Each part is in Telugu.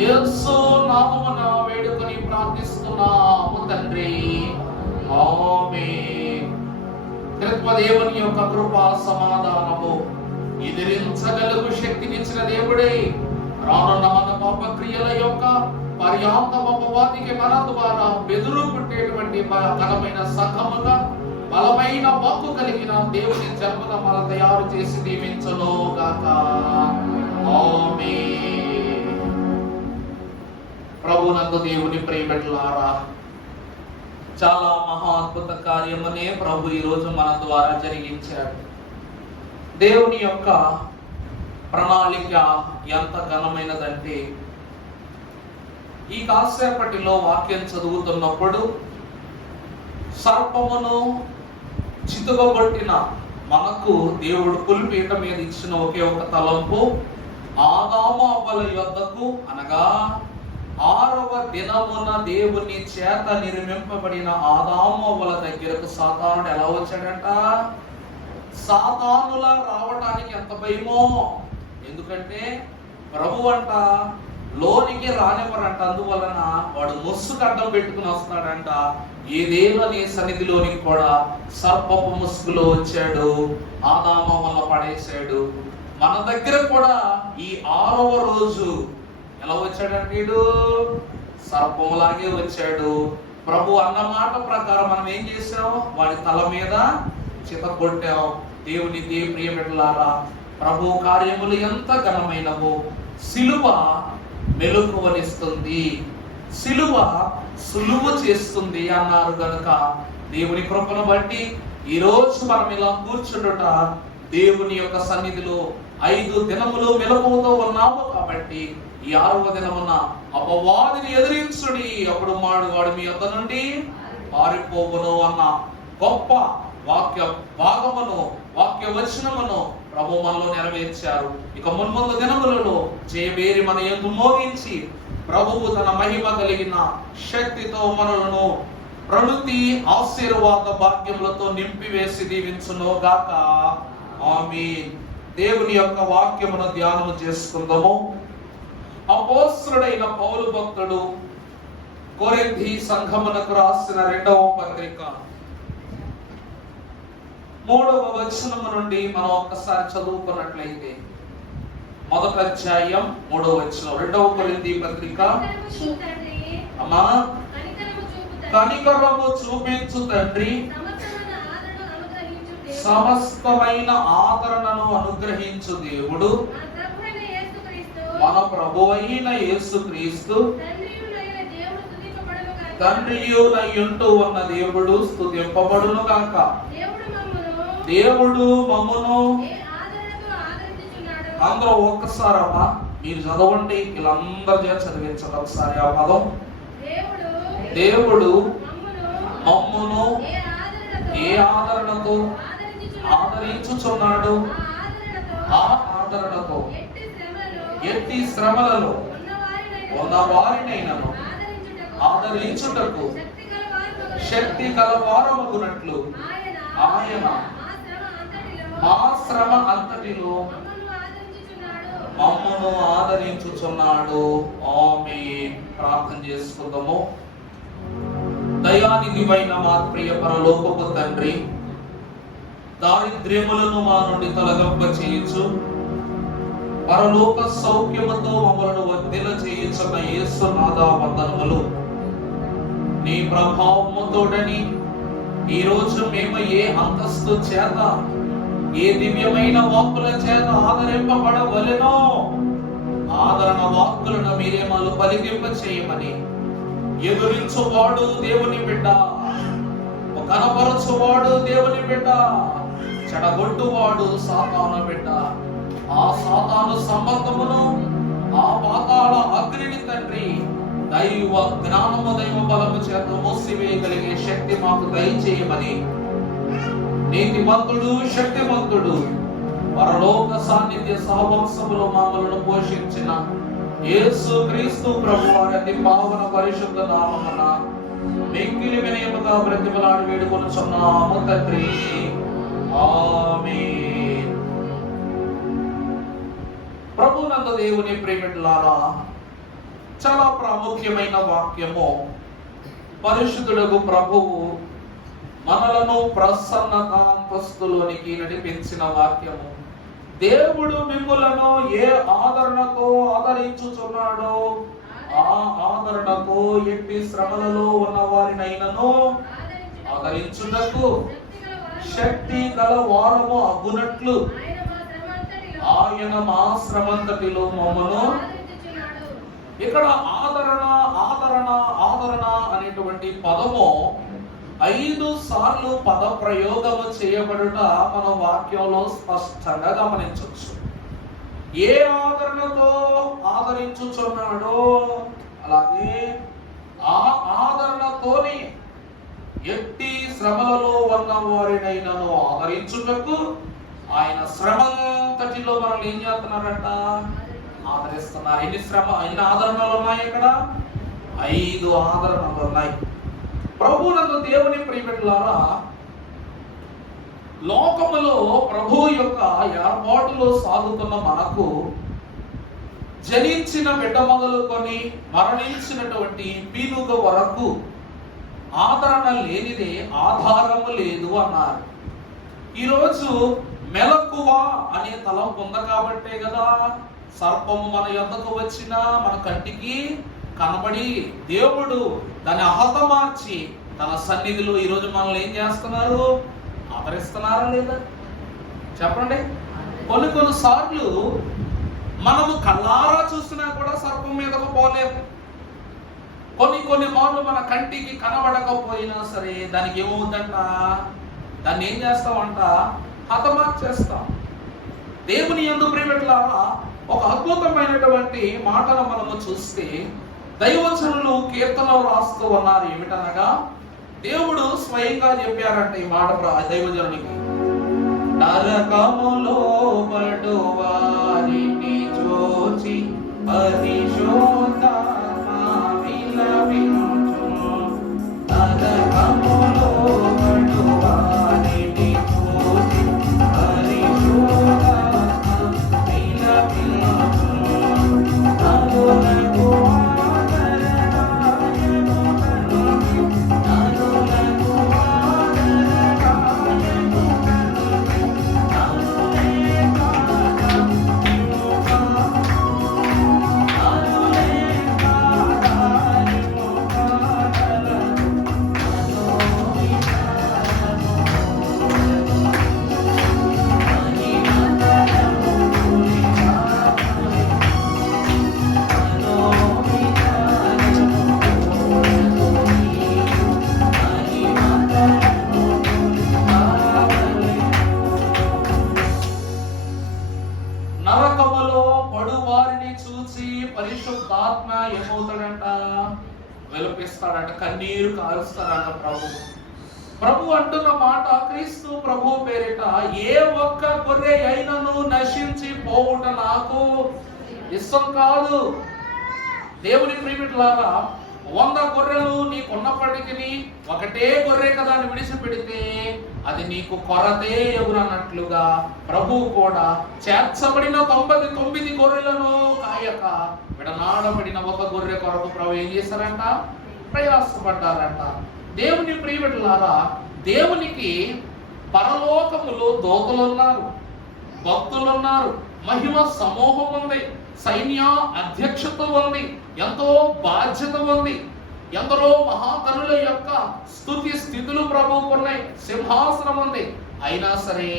యేసు నామమున వేడుకొని ప్రార్థిస్తున్నాము తండ్రి, ఆమేన్. త్రిత్వదేవుని యొక్క కృపా సమాధానము ఎదిరించగలుగు శక్తినిచ్చిన దేవుడే రానున్న మన పాప క్రియల యొక్క పర్యాంతమపవాదికి మన ద్వారా బెదురు పుట్టేటువంటి బలమైన సంఘముగా బలమైన వాక్కు కలిగిన దేవుని జన్మద మన తయారు చేసి దీవించును గాక. ఆమేన్. ప్రభునందు దేవుని ప్రియబిడ్డలారా, చాలా మహా అద్భుత కార్యమునే ప్రభు ఈరోజు మన ద్వారా జరిగించాడు. దేవుని యొక్క ప్రణాళిక ఎంత ఘనమైనదంటే, ఈ కాసేపటిలో వాక్యం చదువుతున్నప్పుడు సర్పమును చితుగబొట్టిన మనకు దేవుడు పులిపీట మీద ఇచ్చిన ఒకే ఒక తలంపు, ఆదాము అవ్వల యొద్దకు అనగా 6వ దినమున దేవుని చేత నిర్మింపబడిన ఆదాము అవ్వల దగ్గరకు సాతానుడు ఎలా వచ్చాడంట? సాతానులా రావటానికి ఎంత భయమో! ఎందుకంటే ప్రభు అంట లోనికి రానివ్వరంట. అందువలన వాడు ముసుగు అడ్డం పెట్టుకుని వస్తున్నాడంట. ఏదేని సన్నిధిలోనికి కూడా సర్పపు ముసుగులో వచ్చాడు, ఆదాము వల్ల పడేశాడు. మన దగ్గర కూడా ఈ 6వ రోజు ఎలా వచ్చాడంటే వీడు సర్పంలాగే వచ్చాడు. ప్రభు అన్న మాట ప్రకారం మనం ఏం చేసాం? వాడి తల మీద చితగొట్టాం. దేవుని ప్రియబిడ్డలారా, ప్రభు కార్యములు ఎంత ఘనమైనవో! సిలువ మెలకువనిస్తుంది, సిలువ సులువు చేస్తుంది అన్నారు గనుక దేవుని కృపను బట్టి ఈ రోజు మనం ఇలా కూర్చుండుట, దేవుని యొక్క సన్నిధిలో 5 దినములు మెలకువతో ఉన్నాము కాబట్టి ఈ 6వ దినమున అపవాదిని ఎదిరించుడి, అప్పుడు వాడు మీ యొద్ద నుండి పారిపోవును అన్న గొప్ప వాక్య భాగమును, వాక్య వచనమును ప్రభు మనలో నెరవేర్చారు. ఇక మున్ముందు దినములలో చేయబేరి మన యందు మోగించి ప్రభువు తన మహిమ కలిగిన శక్తితో మనలను ప్రకృతి ఆశీర్వాద భాగ్యములతో నింపివేసి దీవించును గాక. ఆమేన్. దేవుని యొక్క వాక్యమును ధ్యానము చేసుకుందాము. అపోస్తలుడైన పౌలు భక్తుడు కొరింథీ సంఘమునకు రాసిన 2వ పత్రిక 3వ వచనము నుండి మనం ఒక్కసారి చదువుకున్నట్లయితే, 1వ అధ్యాయం 3వ వచనం, 2వ కొరింథీ పత్రిక. అమ్మా, కనికరము చూపించు తండ్రి, సమస్తమైన ఆదరణను అనుగ్రహించు దేవుడు, మన ప్రభు అయిన యేసుక్రీస్తు తండ్రియునయ్యుంటూ ఉన్న దేవుడు స్తుతింపబడును గాక. దేవుడు మమ్మును అందరూ ఒక్కసారి అమ్మా మీరు చదవండి, వీళ్ళందరూ చేత చదివించండి ఒకసారి ఆ పదం. దేవుడు మమ్మును ఏ ఆదరణతో ఆదరించుచున్నాడు, ఆ ఆదరణతో ఎట్టి శ్రమలలో ఉన్న వారినైనను ఆదరించుటకు శక్తి కలవారమగునట్లు ఆయన మా శ్రమ అంతటిలో మమ్మను ఆదరించుచున్నాడు. ఆమేన్. ప్రార్థన చేసుకుందాము. దయానిధివైన మా ప్రియ పరలోకపు తండ్రి, దారిద్ర్యములను మా నుండి తొలగింప చేయించు, పరలోక సౌఖ్యముతో మమ్మలను వర్ధిల్ల చేయించున్న యేసు నాదా వందనములు. నీ ప్రభావముతోడని ఈ రోజు మేము ఏ అంతస్తు చేత, ఏ దివ్యమైన వాక్కుల చేత ఆదరింపబడవలెనో ఆదరణ వాక్కులను మీరే మాలో పలికింప చేయమని, ఎదురించువాడు దేవుని బిడ్డ, కనపరచువాడు దేవుని బిడ్డ, చెడగొట్టువాడు సాతాను బిడ్డ. ఆ సాతాను సంబంధమును, ఆ పాతాళ అగ్నిని తండ్రి దైవ జ్ఞానము, దైవ బలము చేత మూసివేయగలిగే శక్తి మాకు దయచేయమని, నీతిమంతుడు శక్తిమంతుడు పరలోక సాన్నిధ్య సహవాసములో మమ్మలను పోషించిన యేసుక్రీస్తు ప్రభువారి అతి పావన పరిశుద్ధ నామమున మిక్కిలి వినయముగా బ్రతిమలాడి వేడుకొనుచున్నాము తండ్రి. ఆమేన్. ప్రభునందు దేవుని ప్రియమిట్లారా, చాలా ప్రాముఖ్యమైన వాక్యము. పరిశుద్ధుడగు ప్రభువు మనలను ప్రసన్నతాంతస్తులోనికి నడిపించిన వాక్యము. దేవుడు మిమ్ములను ఏ ఆదరణతో ఆదరించుచున్నాడో ఆ ఆదరణతో ఎట్టి శ్రమలలో ఉన్న వారినైనను ఆదరించుటకు శక్తి గల వారము అగునట్లు ఆయన మా శ్రమంతటిలో మమ్మను. ఇక్కడ ఆదరణ ఆదరణ ఆదరణ అనేటువంటి పదము 5 సార్లు పద ప్రయోగము చేయబడుట మన వాక్యంలో స్పష్టంగా గమనించవచ్చు. ఏ ఆదరణతో ఆదరించుచున్నాడో అలాగే ఆ ఆదరణతోనే ఎట్టి శ్రమలలో ఉన్న వారినైనాను ఆదరించుటకు ఆయన శ్రమంతటిలో మనల్ని ఏం చేస్తున్నారంట? ఆదరిస్తున్నారు. ఎన్ని ఆదరణలు ఉన్నాయి? ఇక్కడ 5 ఆదరణలు ఉన్నాయి. ప్రభువునందు దేవుని ప్రియబిడ్డలారా, లోకములో ప్రభు యొక్క ఏర్పాటులో సాగుతున్న మనకు జనించిన బిడ్డ మొదలుకొని మరణించినటువంటి పీనుగ వరకు ఆదరణ లేనిదే ఆధారము లేదు అన్నారు. ఈరోజు మెలకువ అనే తలంపు ఉంది కాబట్టే కదా సర్పము మన యొద్దకు వచ్చినా మన కంటికి కనబడి దేవుడు దాన్ని హతమార్చి తన సన్నిధిలో ఈరోజు మనల్ని ఏం చేస్తున్నారు? ఆదరిస్తున్నారా లేదా చెప్పండి. కొన్ని సార్లు మనము కళ్ళారా చూసినా కూడా సర్పం మీదకు పోలేము. కొన్ని మార్లు మన కంటికి కనబడకపోయినా సరే దానికి ఏమవుతుందంట? దాన్ని ఏం చేస్తామంట? హతమార్చేస్తాం. దేవుని యందు ప్రియబిడ్డలారా, ఒక అద్భుతమైనటువంటి మాటను మనము చూస్తే దైవజనులు కీర్తనలు రాస్తూ ఉన్నారు. ఏమిటనగా దేవుడు స్వయంగా చెప్పారంటే ఈ మాట దైవజనునికి, నరకములో పడు వారిని చూచి పరిశోధమా విలపించు, నరకములో పడు వారిని చూచి పరిశోధమా విలపించు, నరులకు పరిశుద్ధాత్మ ఏమవుతాడంట? వెలిపిస్తాడంట, కన్నీరు కారుస్తాడంట. ప్రభు అంటున్న మాట, క్రీస్తు ప్రభు పేరిట ఏ ఒక్క గొర్రె అయినను నశించి పోవుట నాకు ఇష్టం కాదు. దేవుని ప్రియమిట్లారా, 100 గొర్రెలు నీకున్నప్పటికీ ఒకటే గొర్రె కదా అని విడిచిపెడితే అది నీకు కొరతే ఎగురన్నట్లుగా ప్రభువు కూడా చేర్చబడిన 99 గొర్రెలను కాయక విడనాడబడిన ఒక గొర్రె కొరకు ప్రభు ఏం చేశారంట? ప్రయాసపడ్డారంట. దేవుని ప్రియమిట్లారా, దేవునికి పరలోకములో దూతలున్నారు, భక్తులున్నారు, మహిమ సమూహం ఉంది, సైన్య అధ్యక్షత ఉంది, ఎంతో బాధ్యత ఉంది, ఎందరో మహాకనుల యొక్క స్తుతి స్థితులు ప్రభువుకు ఉన్నాయి, సింహాసనం ఉంది. అయినా సరే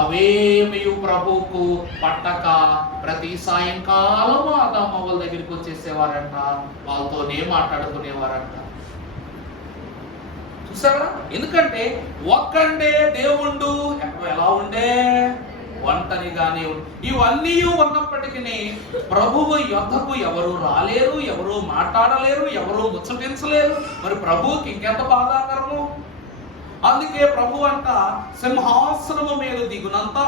అవేమి ప్రభువుకు పట్టక ప్రతి సాయంకాలం ఆదామవ్వల దగ్గరికి వచ్చేసేవారంట, వాళ్ళతోనే మాట్లాడుకునేవారంట. చూసారా? ఎందుకంటే ఒక్కండే దేవుడు ఎలా ఉండే? ఒంటరిగానే. ఇవన్నీ ఉన్నప్పటికీ ప్రభువు యొద్దకు ఎవరు రాలేరు, ఎవరు మాట్లాడలేరు, ఎవరు ముచ్చటించలేరు. మరి ప్రభువుకి ఇంకెంత బాధాకరము. అందుకే ప్రభు అంట సింహాసనము మీద దిగునంత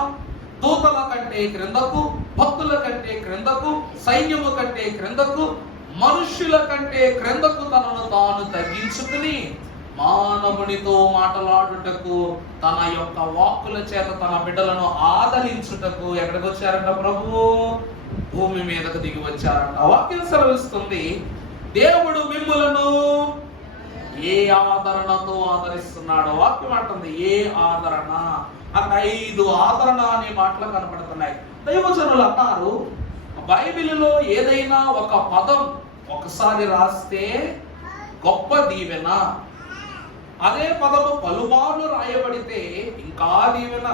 దూతల కంటే క్రిందకు, భక్తుల కంటే క్రిందకు, సైన్యము కంటే క్రిందకు, మనుష్యుల కంటే క్రిందకు తనను తాను తగ్గించుకుని మానవునితో మాట్లాడుటకు, తన యొక్క వాక్కుల చేత తన బిడ్డలను ఆదరించుటకు ఎక్కడికి వచ్చారంట? ప్రభు భూమి మీదకు దిగి వచ్చారంట. వాక్యం సెలవిస్తుంది, దేవుడు మిమ్ములను ఏ ఆదరణతో ఆదరిస్తున్నాడు. వాక్యం అంటుంది ఏ ఆదరణ. అక్కడ 5 ఆదరణ అనే మాటలు కనపడుతున్నాయి. దైవజనులు అన్నారు, బైబిల్లో ఏదైనా ఒక పదం ఒకసారి రాస్తే గొప్ప దీవెన, అదే పదము పలుమార్లు రాయబడితే ఇంకా దీవెన,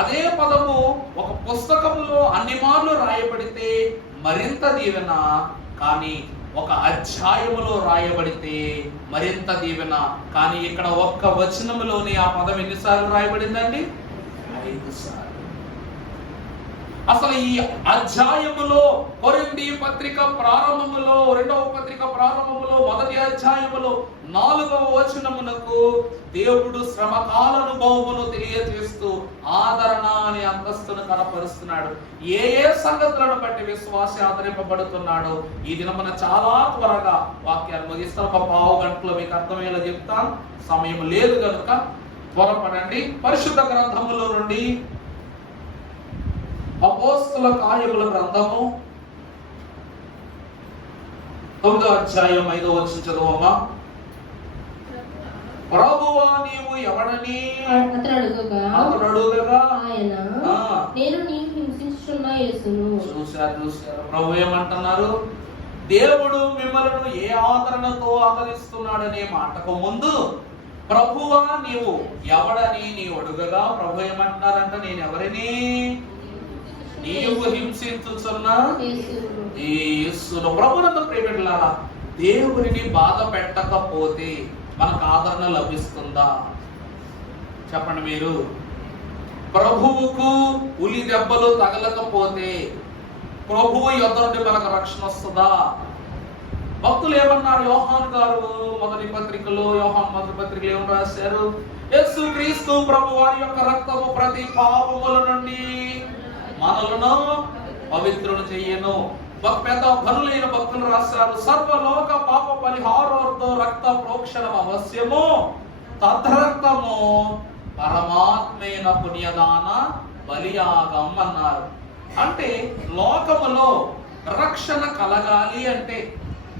అదే పదము ఒక పుస్తకములో అన్ని మార్లు రాయబడితే మరింత దీవెన, కానీ ఒక అధ్యాయములో రాయబడితే మరింత దీవెన. కానీ ఇక్కడ ఒక్క వచనములోని ఆ పదం ఎన్నిసార్లు రాయబడిందండి? 5 సార్లు. అసలు ఈ అధ్యాయములో కొరింథీ పత్రిక ప్రారంభములో, 2వ పత్రిక ప్రారంభములో, 1వ అధ్యాయములో 4వ వచనమునకు దేవుడు శ్రమకాల అనుభవమును తెలియజేస్తూ ఆదరణ అనే అంతస్తును కనపరుస్తున్నాడు. ఏ సంగతులను బట్టి విశ్వాసి ఆదరింపబడుతున్నాడో ఈ దినమున చాలా త్వరగా వాక్యాన్ని ముగిస్తాను. ఒక పావు గంటలో మీకు అర్థమయ్యేలా చెప్తాను, సమయం లేదు కనుక త్వరపడండి. పరిశుద్ధ గ్రంథములో నుండి అపోస్తల కార్యముల గ్రంథము 9వ అధ్యాయం 5వ వచనం చదువమ్మా. ప్రభువా నీవు ఎవడని అతడు అడుగగా ఆయన నేను నీవు హింసించుచున్న యేసును. చూశారు ప్రభు ఏమంటున్నారు? దేవుడు మిమ్మల్ని ఏ ఆదరణతో ఆదరిస్తున్నాడనే మాటకు ముందు ప్రభువా నీవు ఎవడని నీవు అడుగగా ప్రభు ఏమంటున్నారంట, నేను ఎవరిని? నీవు హింసించుచున్న యేసును. ప్రభునందు ప్రియమిత్రులారా, దేవునిని బాధ పెట్టకపోతే మనకు ఆదరణ లభిస్తుందా? చెప్పండి మీరు. ప్రభువుకు ఉలి దెబ్బలు తగలకపోతే ప్రభువు యొద్ద నుండి మనకు రక్షణ వస్తుందా? భక్తులు ఏమన్నారు? యోహాను గారు మొదటి పత్రికలో, యోహాను మొదటి పత్రికలో ఏమని రాశారు? యేసు క్రీస్తు ప్రభు వారి యొక్క రక్తము ప్రతి పాపముల నుండి మనలను పవిత్రులు చెయ్యను. పెద్ద భనులైన భక్తులు రాశారు, సర్వలోక పాప పరిహారార్థం రక్త ప్రోక్షణం అవశ్యము, తద్రక్తము పరమాత్మైన పుణ్యదాన బలియాగం అన్నారు. అంటే లోకములో రక్షణ కలగాలి అంటే,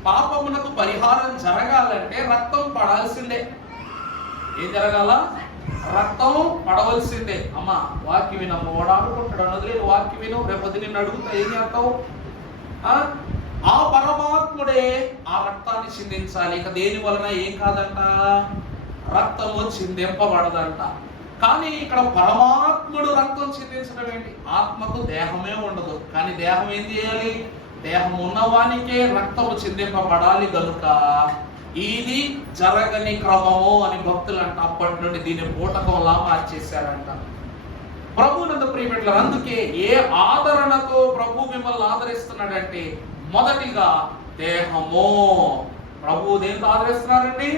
పాపమునకు పరిహారం జరగాలంటే రక్తం పడాల్సిందే. ఏం జరగాల? రక్తం పడవలసిందే. అమ్మా వాక్య వినమ్మ, వాడు ఆడుకుంటాడు నదిలేని వాక్య విను, రేపొద్దు నిన్ను అడుగుతా ఏం చేస్తావు? ఆ పరమాత్ముడే ఆ రక్తాన్ని చిందించాలి. ఇక దేని వలన ఏం కాదంట, రక్తము చిందింపబడదంట. కానీ ఇక్కడ పరమాత్ముడు రక్తం చిందించడం ఏంటి? ఆత్మకు దేహమే ఉండదు, కానీ దేహం ఏం చేయాలి? దేహం ఉన్నవానికే రక్తము చిందింపబడాలి గనుక ఇది జరగని క్రమము అని భక్తులు అంట. అప్పటి నుండి దీన్ని పూటకంలా మార్చేశారంట. ప్రభునందు ప్రియమిత్రులారా, అందుకే ఏ ఆదరణతో ప్రభు మిమ్మల్ని ఆదరిస్తున్నాడంటే, మొదటిగా దేహము. ప్రభు దేంతో ఆదరిస్తున్నారండి?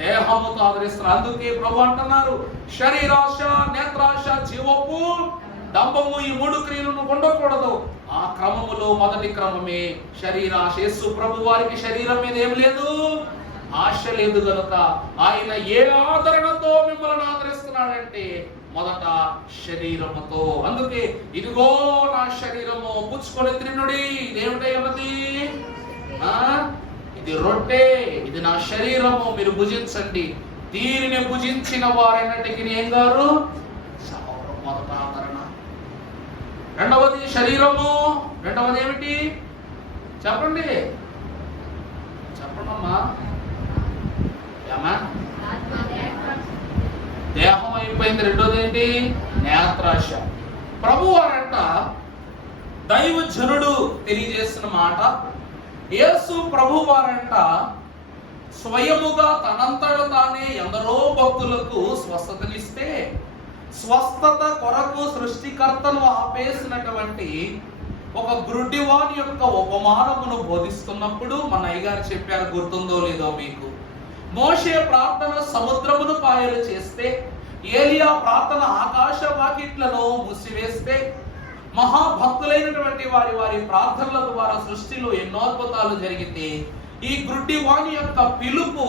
దేహముతో ఆదరిస్తున్నారు. అందుకే ప్రభు అంటున్నారు, శరీరాశ, నేత్రాశ, జీవపు డంబము, ఈ 3 క్రియలను ఉండకూడదు. ఆ క్రమములో మొదటి క్రమమే శరీరాశ. యేసు ప్రభు వారికి శరీరం మీద ఏం లేదు, ఆశ లేదు గనుక ఆయన ఏ ఆదరణతో మిమ్మల్ని ఆదరిస్తున్నాడంటే మొదట శరీరముతో. అందుకే ఇదిగో నా శరీరము పుచ్చుకొని తినుడి. ఇదేమిటై ఉన్నది? ఇది రొట్టె, ఇది నా శరీరము, మీరు భుజించండి. దీనిని భుజించిన వారైనటికి ఏం గారు? మొదట ఆదరణ. రెండవది శరీరము. రెండవది ఏమిటి చెప్పండి? చెప్పండమ్మా. దేహం అయిపోయింది. రెండోది ఏంటి? నేత్రాశ. ప్రభు వారంట దైవజనుడు తెలియజేసిన మాట, యేసు ప్రభు వారంట స్వయముగా తనంతట తానే ఎందరో భక్తులకు స్వస్థతనిస్తే, స్వస్థత కొరకు సృష్టికర్తను ఆపేసినటువంటి ఒక గుడ్డివాని యొక్క ఉపమానమును బోధిస్తున్నప్పుడు మన అయ్యగారు చెప్పారు, గుర్తుందో లేదో మీకు. మోషే ప్రార్థన సముద్రమును పాయలు చేస్తే, ఏలియా ప్రార్థన ఆకాశ వాకిట్లను మూసివేస్తే, మహాభక్తులైనటువంటి వారి ప్రార్థనల ద్వారా సృష్టిలో ఎన్నో అద్భుతాలు జరిగితే, ఈ గుడ్డివాని యొక్క పిలుపు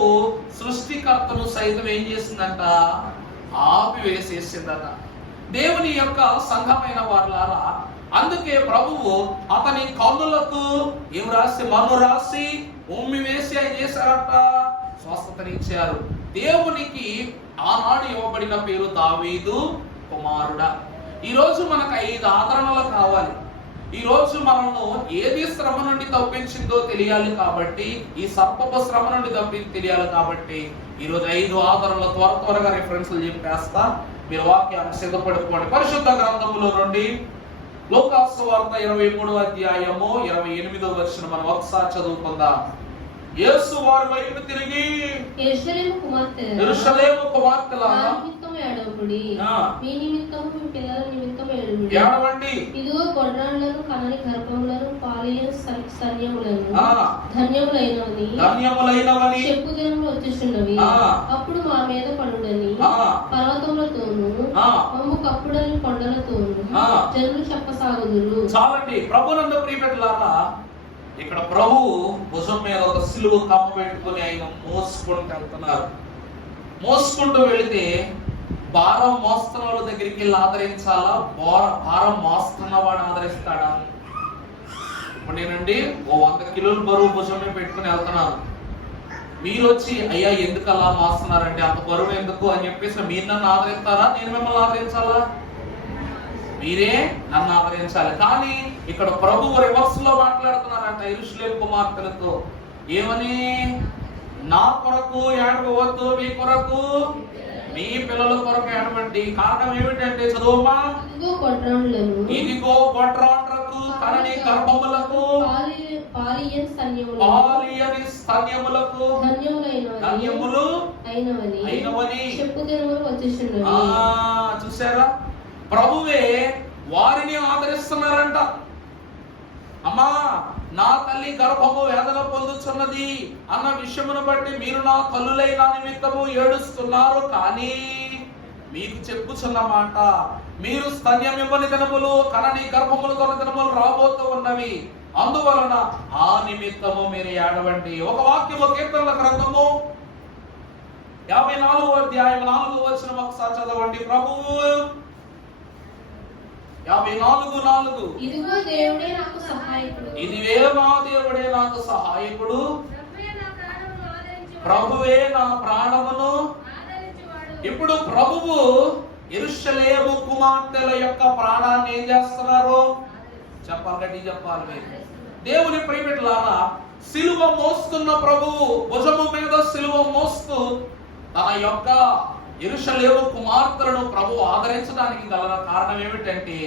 సృష్టికర్తను సైతం ఏం చేసిందంట? ఆపివేసేసిందట. దేవుని యొక్క సంఘమైన వారులారా, అందుకే ప్రభువు అతని కన్నులకు ఏం రాసి, మన్ను రాసి ఉమ్మి వేసి ఆయన చేశారట, స్వస్థతనిచ్చారు. దేవునికి ఆనాడు ఇవ్వబడిన పేరు దావీదు కుమారుడా. ఈరోజు మనకు 5 ఆదరణలు కావాలి. ఈరోజు మనల్ని ఏది శ్రమ నుండి తప్పించిందో తెలియాలి కాబట్టి, ఈ సర్పపు శ్రమ నుండి తెలియాలి కాబట్టి ఈరోజు 5 ఆదరణలు త్వరగా రిఫరెన్స్లు చెప్పేస్తా. మీరు వాక్యాన్ని సిద్ధపడుకోండి. పరిశుద్ధ గ్రంథములో నుండి లూకా సువార్త 23వ అధ్యాయము 28వ వచనం మనం ఒకసారి చదువుకుందాం. యేసు వారి వైపు తిరిగి, యెరూషలేము కుమార్తెలారా, మీ నిమిత్తము మీ పిల్లల నిమిత్తము ఏడవండి. ఏడవండి. ఇదిగో గొడ్రాళ్ళను కనని గర్భములను పాలియన్ స్తన్యములను ధన్యములైనవని చెప్పు దినములు వచ్చుచున్నవి. అప్పుడు మా మీద పడుడని పర్వతములతోను మమ్ము కప్పుడని కొండలతోను జనులు చెప్పసాగుదురు. చాలండి. ప్రభునందు ప్రియబిడ్డలారా, ఇక్కడ ప్రభు భుజం మీద ఒక సిలువ కమ్మ పెట్టుకుని ఆయన మోసుకుంటూ వెళ్తున్నారు. మోసుకుంటూ వెళితే భారం మోస్తున్న వాళ్ళ దగ్గరికి వెళ్ళి ఆదరించాలా, భారం మోస్తున్న వాడు ఆదరిస్తాడా? ఇప్పుడు నేనండి 100 కిలోలు బరువు భుజం మీద పెట్టుకుని వెళ్తున్నాను. మీరు వచ్చి అయ్యా ఎందుకు అలా మోస్తున్నారంటే, అంత బరువు ఎందుకు అని చెప్పేసి మీరు నన్ను ఆదరిస్తారా, నేను మిమ్మల్ని ఆదరించాలా? మీరే నన్ను ఆదరించాలి. కానీ ఇక్కడ ప్రభువు రివర్స్ లో మాట్లాడుతున్నారంట యెరూషలేము కుమార్తెలతో. ఏమని? నా కొరకు ఏడవవద్దు, మీ కొరకు, మీ పిల్లల కొరకు ఏడవండి. కారణం ఏమిటంటే, చదువుమా, ఇదిగో గొడ్రాళ్ళకు కనని గర్భములకు పాలియని స్తన్యములకు ధన్యములు అయినవని చెప్పు దినములు వచ్చుచున్నవి. చూసారా, ప్రభువే వారిని ఆదరిస్తున్నారంట. అమ్మా, నా తల్లి గర్భము వేదన పొందుతున్నది అన్న విషయమును బట్టి మీరు నా తల్లులై నా నిమిత్తము ఏడుస్తున్నారు. కానీ మీకు చెప్పుచున్న మాట, మీరు స్తన్యం ఇవ్వని దినములు, కనని గర్భములు కొన దినములు రాబోతూ ఉన్నవి. అందువలన ఆ నిమిత్తము మీరు ఏడవండి. ఒక వాక్యము కీర్తనల గ్రంథము 54వ అధ్యాయం 4వ వచనం ఒకసారి చదవండి. ప్రభువు 54:4 ఇదిగో దేవుడే నాకు సహాయకుడు, ఇదివే నా దేవుడే నాకు సహాయకుడు, ప్రభువే నా ప్రాణమును. ఇప్పుడు ప్రభువు యెరూషలేము కుమార్తెల యొక్క ప్రాణాన్ని ఏం చేస్తున్నారు? చెప్పాలి, గట్టి చెప్పాలి మీరు. దేవుని ప్రియబిడ్డలారా, సిలువ మోస్తున్న ప్రభువు భుజము మీద సిలువ మోస్తూ తన యొక్క యెరూషలేము కుమార్తెలను ప్రభు ఆదరించడానికి గల కారణం ఏమిటంటే,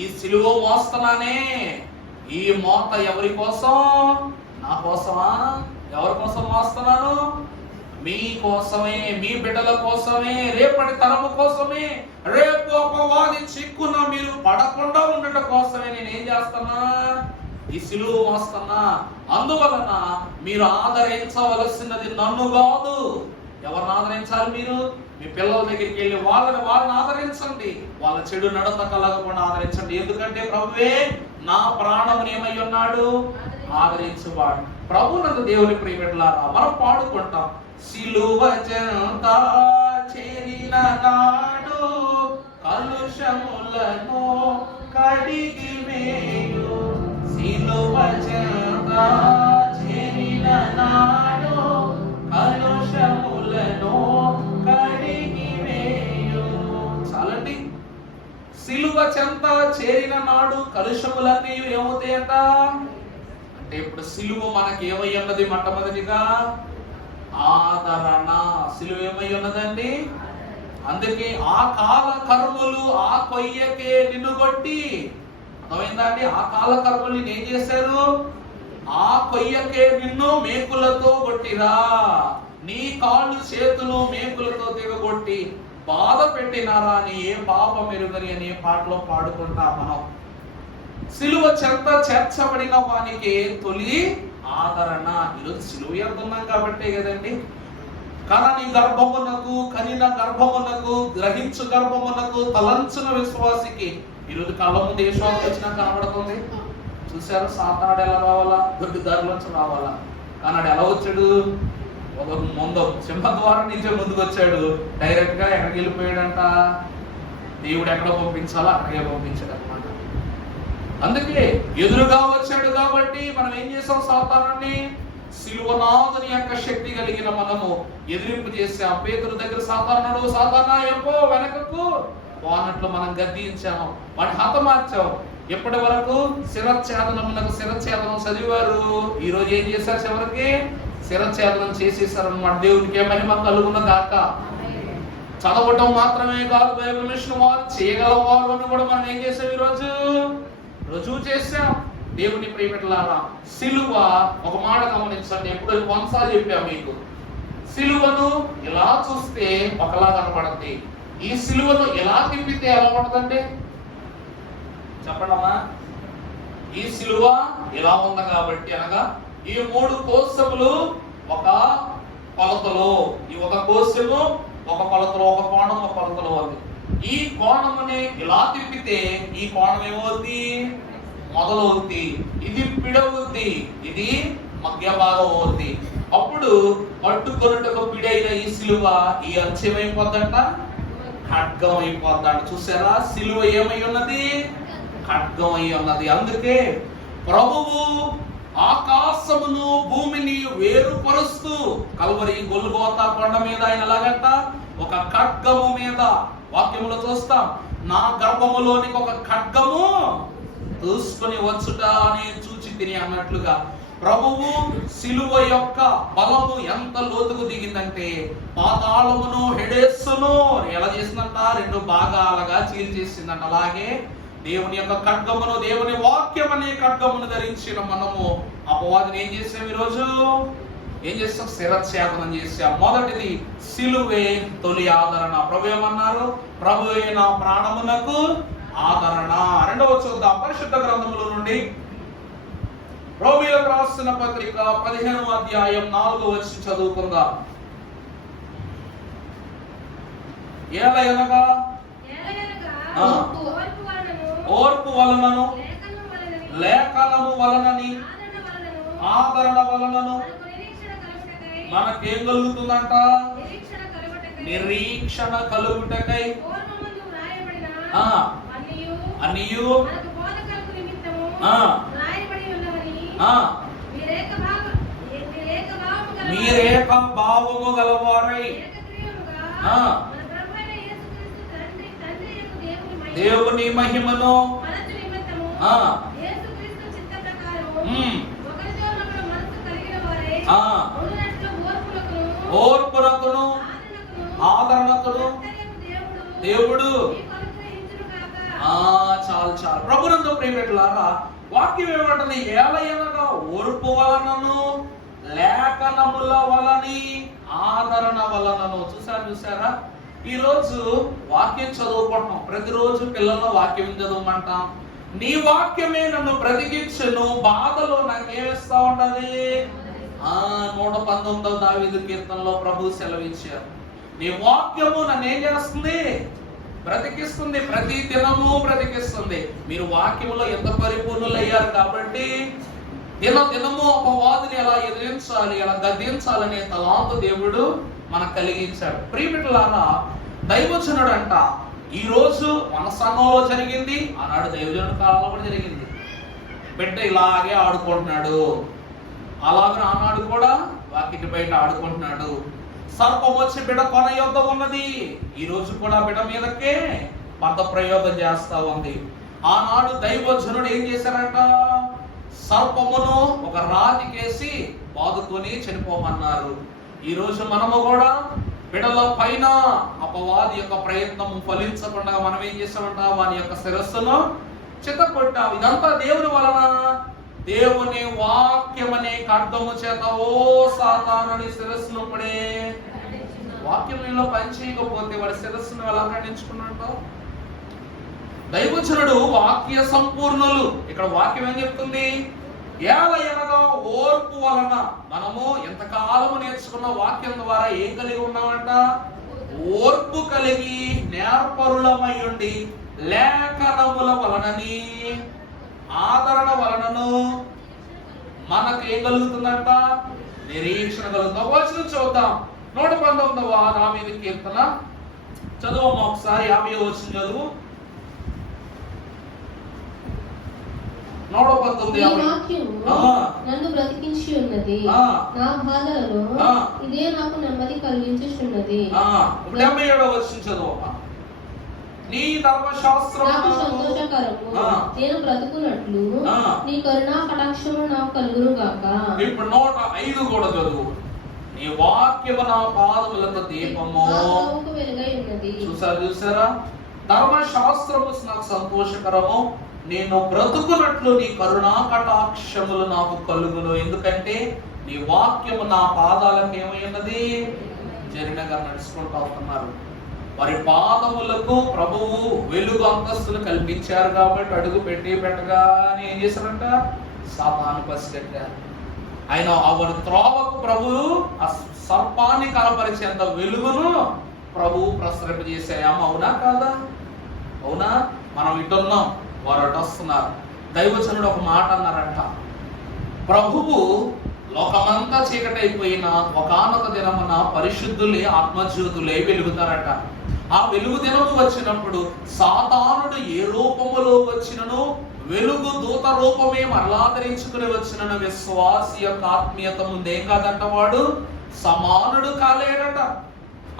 ఈ సిలువ మోస్తున్నానే, ఈ మోత ఎవరి కోసం? నా కోసమా? ఎవరి కోసం మోస్తున్నాను? మీ కోసమే, మీ బిడ్డల కోసమే, రేపటి తరము కోసమే, రేపు అపవాది చిక్కున మీరు పడకుండా ఉండటం కోసమే నేను ఏం చేస్తున్నా? ఈ సిలువ మోస్తున్నా. అందువలన మీరు ఆదరించవలసినది నన్ను కాదు. ఎవరిని ఆదరించాలి? మీరు మీ పిల్లల దగ్గరికి వెళ్ళి వాళ్ళని ఆదరించండి. వాళ్ళ చెడు నడత కలగకుండా ఆదరించండి. ఎందుకంటే ప్రభువే నా ప్రాణముని ఏమై ఉన్నాడు? ఆదరించువాడు. ప్రభునందు దేవుని ప్రియబిడ్డలారా, మనం పాడుకుంటాం. సిలువ చెంత చేరిన నాడు కలుషములను కడిగి వేయు. సిలువ చెంత చేరిన నాడు కలుషములను కడిగి వేయు. చాలండి. సిలువ చెంత చేరిన నాడు కలుషములన్నీ ఏమవుతాయంట అంటే, ఇప్పుడు సిలువ మనకి ఏమై ఉన్నది? మొట్టమొదటిగా ఆదరణ. సిలువ ఏమై ఉన్నదండి? అందుకే ఆ కాల కర్మలు ఆ కొయ్యకే నిన్ను కొట్టి, అర్థమైందా అండి? ఆ కాల కర్మలు ఏం చేశారు? ఆ కొయ్యకే నిన్ను మేకులతో కొట్టిరా, నీ కాళ్ళు చేతులు మేకులతో దిగగొట్టి బాధ పెట్టినారా అని ఏ పాపం ఎరుగని అని పాటలో పాడుకుంటా మనం. సిలువ చెంత చేర్చబడిన వానికి తొలి ఆదరణ. ఈరోజు సిలువ ఎదున్నాం కాబట్టే కదండి. కనని గర్భమునకు, కనిన గర్భమునకు, గ్రహించు గర్భమునకు తలంచున విశ్వాసికి ఈరోజు కళ్ళ ముందు ఏ శోధన వచ్చినా కనబడుతుంది. చూసారు, సాతానుడు ఎలా రావాలా? దొడ్డి దారిలోంచి రావాలా. కానాడు ఎలా వచ్చాడు? ఒక ముందు సింహద్వారం నుంచే ముందుకు వచ్చాడు. డైరెక్ట్ గా ఎక్కడికి వెళ్ళిపోయాడంట? దేవుడు ఎక్కడ పంపించాలో అక్కడికే పంపించాడు అనమాట. అందుకే ఎదురుగా వచ్చాడు కాబట్టి మనం ఏం చేసాం? సాతానాన్ని సిలువనాథుని యొక్క శక్తి కలిగిన మనము ఎదిరింపు చేశాం. పేతురు దగ్గర సాతానుడు, సాతానా ఎప్పో వెనకకు వానట్లు మనం గద్దించాము, వాడిని హతమార్చాం. ఎప్పటి వరకు శిరచ్ఛేదనమునకు శిరచ్ఛేదనం చదివారు. ఈ రోజు ఏం చేశారు? చివరికి శిరచ్ఛేదనం చేసేసారు అన్నమాట. దేవునికి మహిమ కలుగును గాక. చదవటం మాత్రమే కాదు, బైబిల్ మిషన్ వారు చేయగలవారు అని కూడా మనం ఏం చేసాం? ఈరోజు రుజువు చేశాం. దేవుని ప్రియమిట్లారా, సిలువ ఒక మాట గమనించండి. ఎప్పుడు వంశాలు చెప్పాం మీకు. సిలువను ఇలా చూస్తే ఒకలా కనపడుతుంది, ఈ సిలువను ఎలా తిప్పితే ఎలా ఉంటదండి? చెప్పడమ్మా. ఈ సిలువ ఇలా ఉంది కాబట్టి, అనగా ఈ 3 కోసములు ఒక కొలతలో, ఈ ఒక కోసము ఒక కొలతలో, ఒక కోణం ఒక కొలతలో ఉంది. ఈ కోణముని ఇలా తిప్పితే ఈ కోణం ఏమవుద్ది? మొదలవుద్ది. ఇది పిడవుద్ది, ఇది మధ్య భాగం అవుద్ది. అప్పుడు పట్టుకొనుటకు పిడైన ఈ సిలువ ఈ అంచెం అయిపోద్దంట, ఖడ్గం అయిపోద్దంట. చూసారా? సిలువ ఏమై ఉన్నది? ఖడ్గం అయి ఉన్నది. అందుకే ప్రభువు ఆకాశమును భూమిని వేరుపరుస్తూ కల్వరి గొల్గోతా కొండ మీద ఆయన ఎలాగంట? ఒక ఖడ్గము మీద, వాక్యములో చూస్తాం, నా గర్భములోనికి ఒక ఖడ్గము దూసుకొని వచ్చుట అని చూచి తిని అన్నట్లుగా ప్రభువు సిలువ యొక్క బలము ఎంత లోతుకు దిగిందంటే పాతాళమును హెడేస్సును ఎలా చేసిందంట? 2 భాగాలుగా చీల్చేసిందంట. అలాగే దేవుని యొక్క ఖడ్గమును, దేవుని వాక్యం అనే ఖడ్గమును ధరించిన మనము అపవాదిని ఏం చేసాం? ఈరోజు ఏం చేస్తాం? శిరచ్ఛేదనం చేసాం. మొదటిది సిలువే తొలి ఆదరణ. ప్రభు ఏమన్నారు? ప్రభువే నా ప్రాణమునకు ఆదరణ. రెండవ చూద్దాం, పరిశుద్ధ గ్రంథముల నుండి రోమీయులకు రాసిన పత్రిక 15వ అధ్యాయం 4వ వచనం చదువుకుందాం. ఏలయనగా ఓర్పు వలనను, లేఖనము వలనని, ఆదరణ వలనను మనకేం కలుగుతుందంట? నిరీక్షణ కలుగుటకై అనియు మీరేక భావము గలవారై దేవుని మహిమను ఓర్పునకును ఆదరణకును దేవుడు. చాలు చాలు. ప్రభునందు ప్రియమిత్రులారా, వాక్యం ఏమంటుంది? ఏలయనగా ఓర్పు వలనను, లేఖనముల వలని, ఆదరణ వలనను. చూసారా? ఈ రోజు వాక్యం చదువుకుంటాం. ప్రతిరోజు పిల్లలు వాక్యం చదవమంటాం. నీ వాక్యమే నన్ను బ్రతికించును, బాధలో నాకేమిస్తా ఉంటది? 119వ దావీదు కీర్తనలో ప్రభు సెలవిచ్చారు, నీ వాక్యము నన్ను ఏం చేస్తుంది? బ్రతికిస్తుంది. ప్రతి దినము బ్రతికిస్తుంది. మీరు వాక్యములో ఎంత పరిపూర్ణులు అయ్యారు కాబట్టి దినము అపవాదిని ఎలా ఎదిరించాలి, ఎలా గద్దించాలనే తలాంతు దేవుడు మనకు కలిగించాడు. ప్రియమిత్రులారా, దైవజనుడు అంట ఈ రోజు మన సంఘంలో జరిగింది, ఆనాడు దైవజనుడి కాలంలో కూడా జరిగింది. బిడ్డ ఇలాగే ఆడుకుంటున్నాడు, అలాగే ఆనాడు కూడా వాకిటి బయట ఆడుకుంటున్నాడు. సర్పం వచ్చి బిడ్డ కొన యొద్ద ఉన్నది, ఈ రోజు కూడా బిడ్డ మీదకే పద ప్రయోగం చేస్తా ఉంది. ఆనాడు దైవజనుడు ఏం చేశారంట? సర్పమును ఒక రాతికేసి బాదుకొని చనిపోమన్నారు. ఈ రోజు మనము కూడా బిడల పైన అపవాది యొక్క ప్రయత్నం ఫలించకుండా మనం ఏం చేస్తామంట? వాని యొక్క శిరస్సును చితకొట్టాం. ఇదంతా దేవుని వలన, దేవుని వాక్యమనే ఖడ్గము చేత ఓ సాతానుని శిరస్సును పడే. వాక్యంలో పని చేయకపోతే వాడి శిరస్సును ఎలా ఖండించుకున్నట్టు? దైవజనుడు వాక్య సంపూర్ణులు. ఇక్కడ వాక్యం ఏం చెప్తుంది? ఏలయనగా ఓర్పు వలన. మనము ఎంతకాలము నేర్చుకున్న వాక్యం ద్వారా ఏం కలిగి ఉన్నామంట? ఓర్పు కలిగి నేర్పరులమై ఉండి, లేఖనముల వలనని, ఆదరణ వలనను మనకు ఏం కలుగుతుందంట? నిరీక్షణ కలుగుతుంది. వచనం చూద్దాం. 119వ దావీదు కీర్తన చదువు ఒకసారి. 50వ వచనం చదువు. 119 ఈ వాక్యము నన్ను బ్రతికించి ఉన్నది. నా బాధలలో ఇదే నాకు నెమ్మది కలిగించుచున్నది. 77వ వచనం చదువు. నీ ధర్మశాస్త్రం నాకు సంతోషకరము, నేను బ్రతుకున్నట్లు నీ కరుణా కటాక్షములు నాకు కలుగును గాక. ఇప్పుడు 105 కూడా చదువు. నీ వాక్యము నా పాదములకు దీపము, వెలుగై ఉన్నది. చూసారా? ధర్మశాస్త్రము నాకు సంతోషకరము, నేను బ్రతుకున్నట్లు నీ కరుణా కటాక్షములు నాకు కలుగును. ఎందుకంటే నీ వాక్యము నా పాదాలకు ఏమైనది? జరినగా నడుచుకుంటూ అవుతున్నారు. వారి పాదములకు ప్రభువు వెలుగు అంతస్తులు కల్పించారు కాబట్టి అడుగు పెట్టగానే ఏం చేశారంట? సాతాను పసిగట్టారు. ఆయన వారి త్రోవకు ప్రభువు ఆ సర్పాన్ని కనపరిచేంత వెలుగును ప్రభువు ప్రసరింపజేశాయమ్మ. అవునా కాదా? అవునా? మనం ఇటున్నాం, వారు అటు వస్తున్నారు. దైవజనుడు ఒక మాట అన్నారంట, ప్రభువు లోకమంతా చీకటైపోయిన ఒకానొక దినమున పరిశుద్ధులే ఆత్మజ్యోతులే వెలుగుతారట. ఆ వెలుగు దినము వచ్చినప్పుడు సాతానుడు ఏ రూపములో వచ్చినను వెలుగు దూత రూపమే మరలాదరించుకుని వచ్చినను విశ్వాసి యొక్క ఆత్మీయత ముందేం కాదంట, వాడు సమానుడు కాలేడట.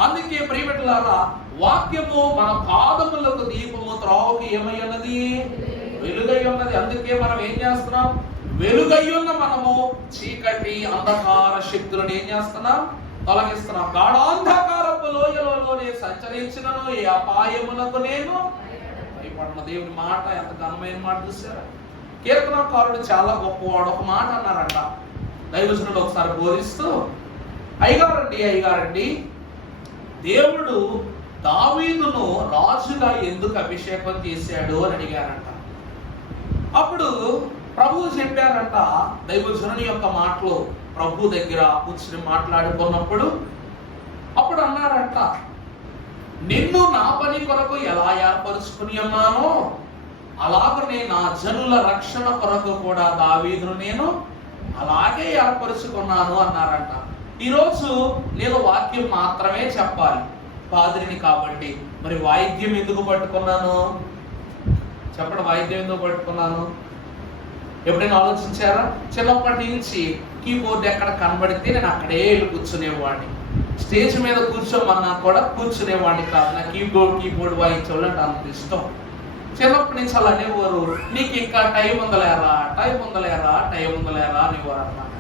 అందుకే ప్రియమిత్రులారా, వాక్యము మన పాదములకు దీపము, త్రోవకి ఏమై ఉన్నది? వెలుగై ఉన్నది. అందుకే మనం ఏం చేస్తున్నాం? వెలుగై ఉన్న మనము చీకటి అంధకార శక్తులను ఏం చేస్తున్నాం? తొలగిస్తున్నాం. గాఢాంధకారపు లోయలోనే సంచరించినను ఏ అపాయములకు నేను భయపడిన. దేవుని మాట ఎంత ఘనమైన మాట చూసారా? కీర్తనకారుడు చాలా గొప్పవాడు. ఒక మాట అన్నారంట దైవజనుడు ఒకసారి బోధిస్తూ, అయ్యగారండి దేవుడు దావీదును రాజుగా ఎందుకు అభిషేకం చేశాడు అని అడిగారంట. అప్పుడు ప్రభువు చెప్పారంట, దైవజనుని యొక్క మాటలు ప్రభు దగ్గర కూర్చుని మాట్లాడుకున్నప్పుడు అప్పుడు అన్నారంట, నిన్ను నా పని కొరకు ఎలా ఏర్పరుచుకుని ఉన్నానో అలాగనే నా జనుల రక్షణ కొరకు కూడా దావీదును నేను అలాగే ఏర్పరుచుకున్నాను అన్నారంట. ఈరోజు నేను వాక్యం మాత్రమే చెప్పాలి, పాదిరిని కాబట్టి. మరి వాయిద్యం ఎందుకు పట్టుకున్నాను? చెప్పండి, వాయిద్యం ఎందుకు పట్టుకున్నాను? ఎప్పుడైనా ఆలోచించారా? చిన్నప్పటి నుంచి కీబోర్డ్ ఎక్కడ కనబడితే నేను అక్కడే వెళ్ళి కూర్చునేవాడిని. స్టేజ్ మీద కూర్చోమన్నా కూడా కూర్చునేవాడిని కాదు. నాకు కీబోర్డ్ వాయించాలంటే అంత ఇష్టం. చిన్నప్పటి నుంచి అలా అనేవారు, నీకు ఇంకా టైం ఉందలేరా అనేవారు అన్నమాట.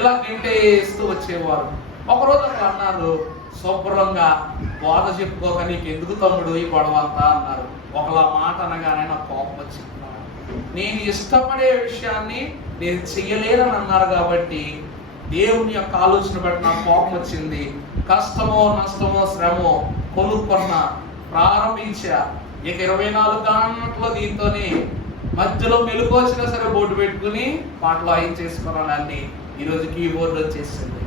ఇలా గంటేస్తూ వచ్చేవారు. ఒకరోజు అక్కడ అన్నారు, శుభ్రంగా బోధ చెప్పుకోక నీకు ఎందుకు తమ్ముడు ఈ గొడవ అంతా అన్నారు. ఒకలా మాట అనగానే నాకు కోపం వచ్చింది. నేను ఇష్టపడే విషయాన్ని నేను చెయ్యలేనని అన్నారు కాబట్టి దేవుని యొక్క ఆలోచన బట్టి నాకు కోపం వచ్చింది. కష్టమో నష్టమో శ్రమో కొనుక్కున్న ప్రారంభించా. ఇక 24 గంటలు దీంతోనే మధ్యలో మెలుగు వచ్చినా సరే బోర్డు పెట్టుకుని పాటలు వాయించేసుకున్నాను. అన్ని ఈరోజు కీబోర్డు వచ్చేసింది.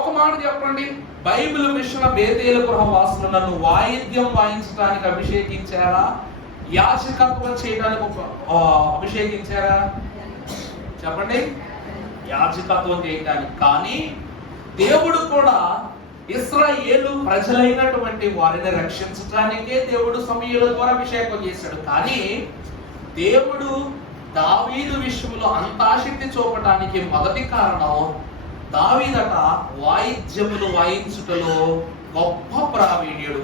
ఒక మాట చెప్పండి, బైబిల్ మిషన్ బేతేలు గృహవాసులు నన్ను వాయిద్యం వాయించడానికి అభిషేకించారా? యాజకత్వం చేయడానికి అభిషేకించారా? చెప్పండి, యాజకత్వం చేయడానికి. కానీ దేవుడు కూడా ఇశ్రాయేలు ప్రజలైనటువంటి వారిని రక్షించడానికే దేవుడు సమూయేలు ద్వారా అభిషేకం చేశాడు. కానీ దేవుడు దావీదు విషయంలో అంత ఆసక్తి చూపడానికి మొదటి కారణం, దావీదట వాయిద్యములు వాయించుటలో గొప్ప ప్రావీణ్యుడు.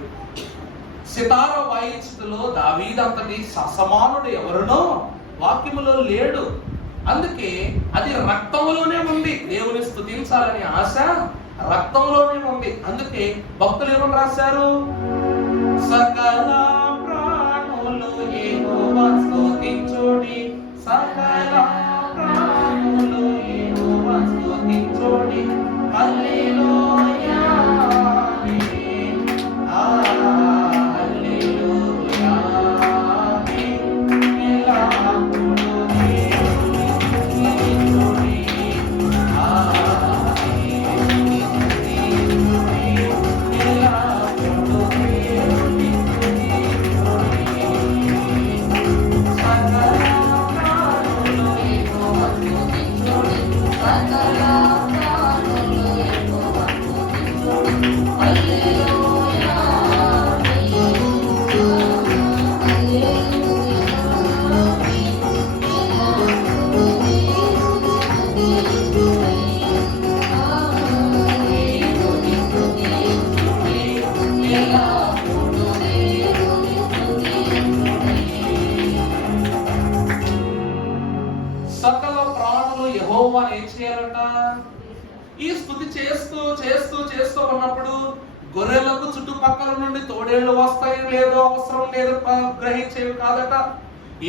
సితార వాయించుటలో దావీదంతటి ససమానుడు ఎవరునో వాక్యములో లేడు. అందుకే అది రక్తంలోనే ఉంది. దేవుని స్తుతించాలని ఆశ రక్తంలోనే ఉంది. అందుకే భక్తులు ఏమని రాశారు? సకల ప్రాణులు యెహోవా స్తుతించుడి, సకల ప్రాణులు యెహోవా స్తుతించుడి, హల్లెలూయా ఆమేన్, హల్లెలూయా ఆమేన్, ఎల్లప్పుడూ దేవుని స్తుతించుడి, చేయాలంట? ఈ స్తుతి చేస్తూ చేస్తూ చేస్తూ ఉన్నప్పుడు గొర్రెలకు చుట్టుపక్కల నుండి తోడేళ్లు వస్తాయి లేదో అవసరం లేదు గ్రహించేవి కాదట.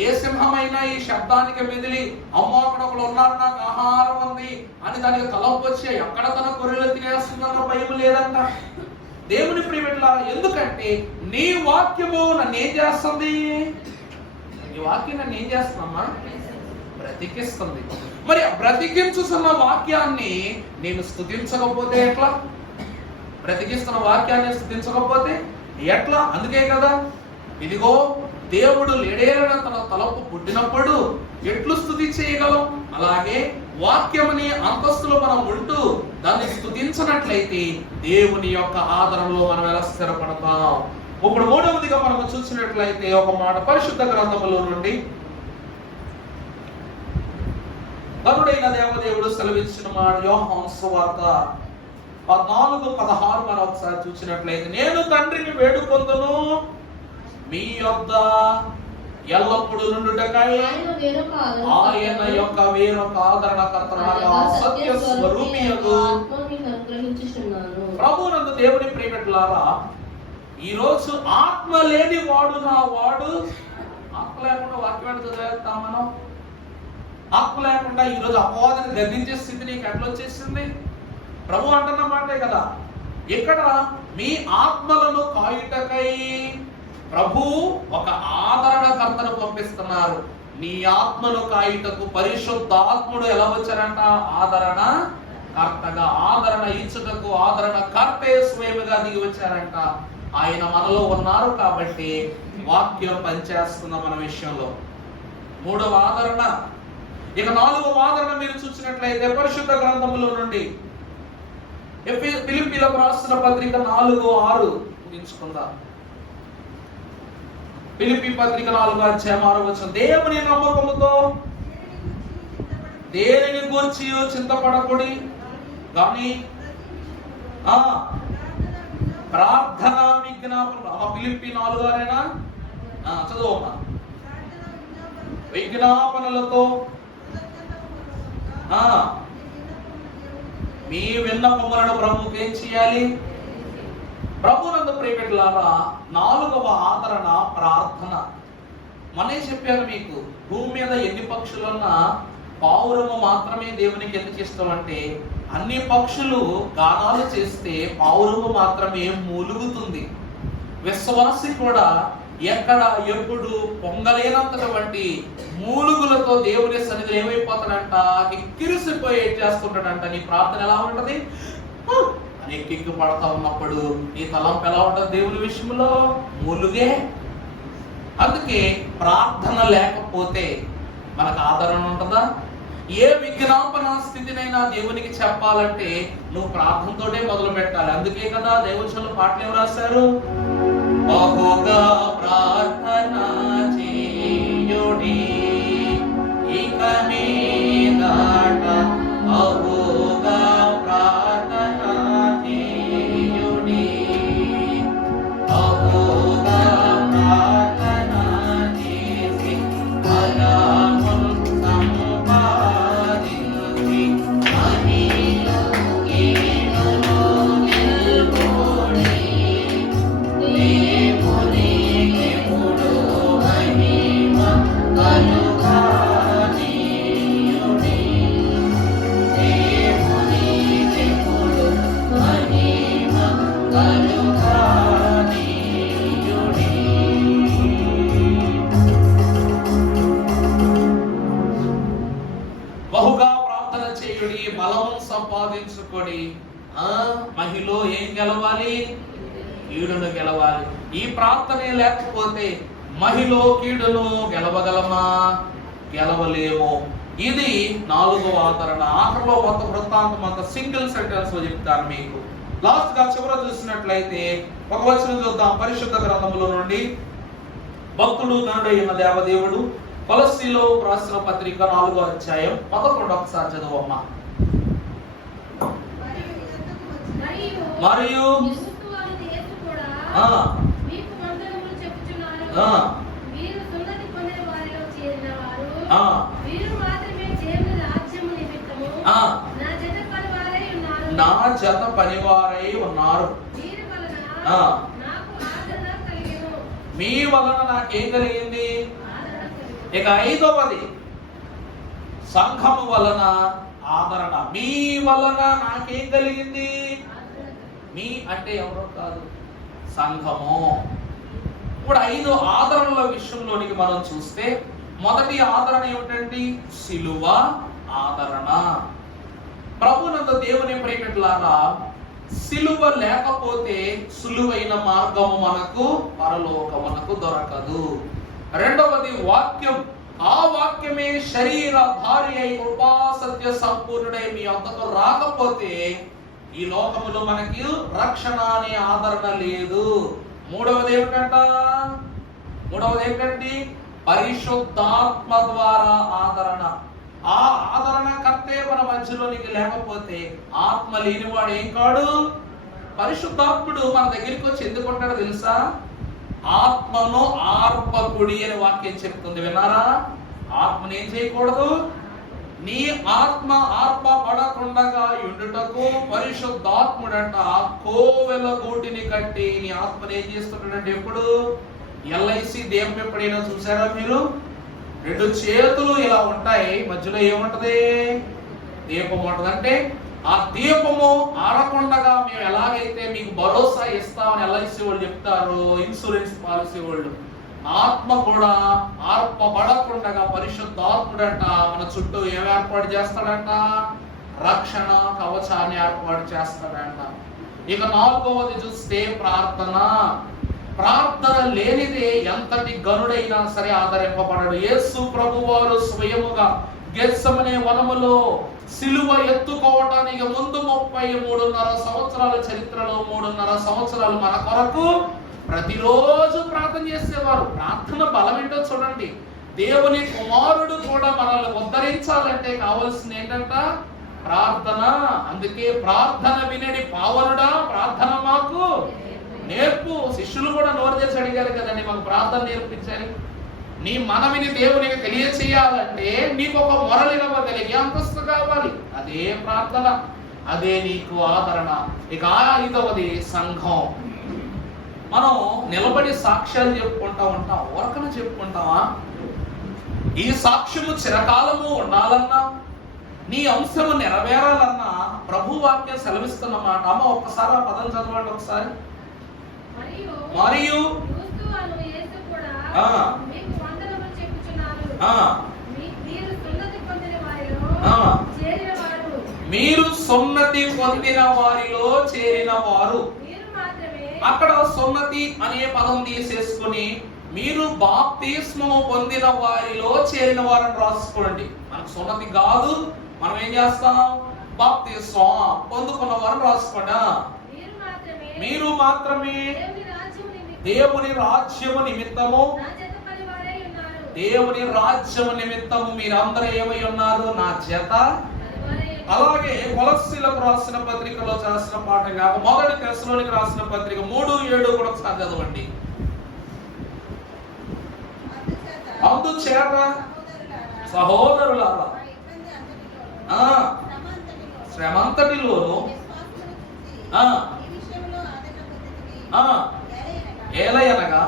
ఏ సింహమైనా ఈ శబ్దానికి మెదిలి అమ్మో అక్కడ ఒకడు ఉన్నారు, నాకు ఆహారం ఉంది అని దానికి తలంపు వచ్చి ఎక్కడ తన గొర్రెలు తినేస్తుందన్న భయం లేదంట. దేవుని ప్రియమిట్లారా, ఎందుకంటే నీ వాక్యము నన్ను ఏం చేస్తుంది? ఈ వాక్యం నన్ను ఏం చేస్తుందమ్మా? బ్రతికిస్తుంది. మరి బ్రతికించుతున్న వాక్యాన్ని నేను స్తుతించకపోతే ఎట్లా? బ్రతికిస్తున్న వాక్యాన్ని స్తుతించకపోతే ఎట్లా? అందుకే కదా, ఇదిగో దేవుడు లేడేరన తన తలపు పుట్టినప్పుడు ఎట్లు స్తుతి చేయగలం, అలాగే వాక్యమని అంతస్తులో మనం ఉంటూ దాన్ని స్తుతించినట్లయితే దేవుని యొక్క ఆదరణలో మనం ఎలా స్థిరపడతాం. ఇప్పుడు మూడవదిగా మనం చూసినట్లయితే ఒక మాట పరిశుద్ధ గ్రంథములో నుండి కరుడైన దేవదేవుడు సెలవిచ్చిన మాట యోహాను సువార్త 14:16 మనం ఒకసారి చూసినట్లయితే, నేను తండ్రిని వేడుకొందును మీ యొద్ద ఎల్లప్పుడు నుండుటకై ఆయన యొక్క వేరొక ఆదరణకర్తగా సత్య స్వరూపియగు ప్రభువునందు దేవుని ప్రియమిట్లారా, ఈ రోజు ఆత్మ లేని వాడు నా వాడు. ఆత్మ లేకుండా వాక్యాన్ని చదివేస్తాం మనం. ఆత్మ లేకుండా ఈరోజు అపవాదిని గద్దించే స్థితి నీకు ఎట్లా వచ్చేసింది? ప్రభు అంటున్న మాటే కదా, ఇక్కడ మీ ఆత్మలను కాయుటకై ప్రభు ఒక ఆదరణకర్తను పంపిస్తున్నారు. నీ ఆత్మను కాయుటకు పరిశుద్ధాత్ముడు ఎలా వచ్చారంట? ఆదరణ కర్తగా, ఆదరణ ఇచ్చుటకు ఆదరణ కర్తే స్వయముగా దిగి వచ్చారంట. ఆయన మనలో ఉన్నారు కాబట్టి వాక్యం పనిచేస్తున్న మన విషయంలో. మూడవ ఆదరణ. ఇక నాలుగవ ఆదరణ మీరు చూసినట్లయితే పరిశుద్ధ గ్రంథములో నుండి ఫిలిప్పీలకు రాసిన పత్రిక 4:6 ముగించుకుందాం. ఫిలిప్పీ పత్రిక 4:6 దేవుని నమ్మకముతో దేనిని గూర్చి చింతపడకుడి గాని ప్రార్థన విజ్ఞాపన. ఫిలిప్పీ 4:6 చదువు. విజ్ఞాపనలతో మీ విన్నపములను ప్రభువుకి ఏం చేయాలి? ప్రభువునందు ప్రియమిట్లారా, నాలుగవ ఆదరణ ప్రార్థన. మనే చెప్పాను మీకు, భూమి మీద ఎన్ని పక్షులున్నా పావురము మాత్రమే దేవునికి ఎందుకు ఇష్టం అంటే, అన్ని పక్షులు గానాలు చేస్తే పావురము మాత్రమే మూలుగుతుంది. విశ్వాసి కూడా ఎక్కడ ఎప్పుడు పొంగలేనంతటువంటి మూలుగులతో దేవుని సన్నిధిలో ఏమైపోతాడంట? ఎక్కిరిసిపోయి చేస్తుంటాడంట. నీ ప్రార్థన ఎలా ఉంటది? అని ఎక్కి పడతా ఉన్నప్పుడు నీ తలంపు ఎలా ఉంటది? దేవుని విషయంలో మూలుగే. అందుకే ప్రార్థన లేకపోతే మనకు ఆదరణ ఉంటుందా? ఏ విజ్ఞాపన స్థితినైనా దేవునికి చెప్పాలంటే నువ్వు ప్రార్థనతోనే మొదలు పెట్టాలి. అందుకే కదా దైవజనులు పాటలు ఏం రాశారు? బహుగా ప్రార్థన చేయుడి ఇక మీదట, బహుగా ప్రార్థన చేయుడి, బహుగా ప్రార్థన చేసి ఫలమును సంపాదించి మహిలో కీడులో నిల్కొని బహుగా ప్రార్థన చేయుడి, బలము సంపాదించుకోడి. మహిలో ఏం గెలవాలి? కీడును గెలవాలి. ఈ ప్రార్థనే లేకపోతే మహిలో కీడును గెలవగలమా? గెలవలేము. ఇది నాలుగవ ఆదరణ. ఆఖరిలో మొత్తం వృత్తాంతం అంత సింగిల్ సెంటెన్స్ లో చెప్తాను మీకు. లాస్ట్ గా చివర చూసినట్లయితే ఒక వచనం చూద్దాం. పరిశుద్ధ గ్రంథములో నుండి భక్తుడు తండ్రైన దేవదేవుడు కొలస్సీలో రాసిన పత్రిక 4:11 ఒకసారి చదవమ్మా. మరియు నా జత పనివారై ఉన్నారు. మీ వలన నాకేం కలిగింది? ఇక 5వది, సంఘము వలన ఆదరణ. మీ వలన నాకేం కలిగింది? మీ అంటే ఎవరో కాదు, సంఘము. ఇప్పుడు 5 ఆదరణల విషయంలోనికి మనం చూస్తే, మొదటి ఆదరణ ఏమిటండి? సిలువ ఆదరణ. ప్రభునందు దేవుని ప్రియమిత్రులారా, సిలువ లేకపోతే సులువైన మార్గము మనకు పరలోకమునకు దొరకదు. రెండవది వాక్యం. ఆ వాక్యమే శరీరధారి అయి కృపా సత్య సంపూర్ణుడై మీ అంతకు రాకపోతే ఈ లోకములో మనకి రక్షణ అనే ఆదరణ లేదు. మూడవది ఏమిటండి? పరిశుద్ధాత్మ ద్వారా ఆదరణ. ఆ ఆదరణ కర్తే మన మధ్యలోనికి లేకపోతే ఆత్మ లేనివాడు ఏం కాడు? పరిశుద్ధాత్ముడు మన దగ్గరికి వచ్చి ఎందుకుంటాడో తెలుసా? ఆత్మను ఆర్పకుడి అని వాక్యం చెప్తుంది, విన్నారా? ఆత్మను ఏం చేయకూడదు? నీ ఆత్మ ఆర్పబడకుండగా ఉండుటకు పరిశుద్ధాత్ముడంట కోవెల గూటిని కట్టి నీ ఆత్మను ఏం చేస్తుంటాడంటే, ఎప్పుడు ఎల్ఐసి దీపం ఎప్పుడైనా చూసారా మీరు? 2 చేతులు ఇలా ఉంటాయి, మధ్యలో ఏముంటది? దీపం ఉంటది. అంటే ఆ దీపము ఆరకుండగా మేము ఎలాగైతే మీకు భరోసా ఇస్తామని ఎల్ఐసి వాళ్ళు చెప్తారు, ఇన్సూరెన్స్ పాలసీ వాళ్ళు, ఆత్మ కూడా ఆర్పబడకుండగా పరిశుద్ధాత్ముడంట మన చుట్టూ ఏం ఏర్పాటు చేస్తాడంట? రక్షణ కవచాన్ని ఏర్పాటు చేస్తాడంట. ఇక 4వది చూస్తే ప్రార్థన. ప్రార్థన లేనిదే ఎంతటి గనుడైనా సరే ఆదరింపబడడు. యేసు ప్రభువారు స్వయముగా గెత్సెమనే వనములో సిలువ ఎత్తుకోవటానికి ముందు 33.5 సంవత్సరాల చరిత్రలో 3.5 సంవత్సరాలు మన కొరకు ప్రతిరోజు ప్రార్థన చేసేవారు. ప్రార్థన బలం ఏంటో చూడండి. దేవుని కుమారుడు కూడా మనల్ని ఉద్ధరించాలంటే కావాల్సింది ఏంటంట? ప్రార్థన. అందుకే ప్రార్థన వినడి పావనుడా, ప్రార్థన మాకు నేర్పు. శిష్యులు కూడా నోరు చేసి అడిగారు కదండి, మాకు ప్రార్థన నేర్పించాలి. నీ మనవిని దేవునికి తెలియచేయాలంటే నీకు ఒక మొరలినవ్వగలిగే అంతస్తు కావాలి. అదే ప్రార్థన, అదే నీకు ఆదరణ. ఇక 5వది సంఘం. మనం నిలబడి సాక్ష్యాలు చెప్పుకుంటా ఉంటాం, ఊరకన చెప్పుకుంటామా? ఈ సాక్ష్యము చిరకాలము ఉండాలన్నా, నీ అంశము నెరవేరాలన్నా ప్రభు వాక్యం సెలవిస్తున్నమాట. అమ్మ ఒక్కసారి ఆ పదం చదవండి ఒకసారి. మరియు మీరు సున్నతి పొందిన వారిలో చేరిన వారు. అక్కడ సున్నతి అనే పదం తీసేసుకుని మీరు బాప్తిస్మము పొందిన వారిలో చేరిన వారిని రాసుకోండి. మనకు సున్నతి కాదు, మనం ఏం చేస్తాం? బాప్తిస్మం పొందుకున్న వారిని రాసుకోండి. మీరు మాత్రమే దేవుని రాజ్యము నిమిత్తము, దేవుని రాజ్యము నిమిత్తము మీరందరూ ఏమై ఉన్నారు? నా జత. అలాగే కొలస్సీలకు రాసిన పత్రికలో రాసిన పాఠం కాక 1 తెస్సలోనికి రాసిన పత్రిక 3:7 కూడా ఒకసారి చదవండి. అందుచేత సహోదరులారా, శ్రమంతటిలోను ఏలయనగా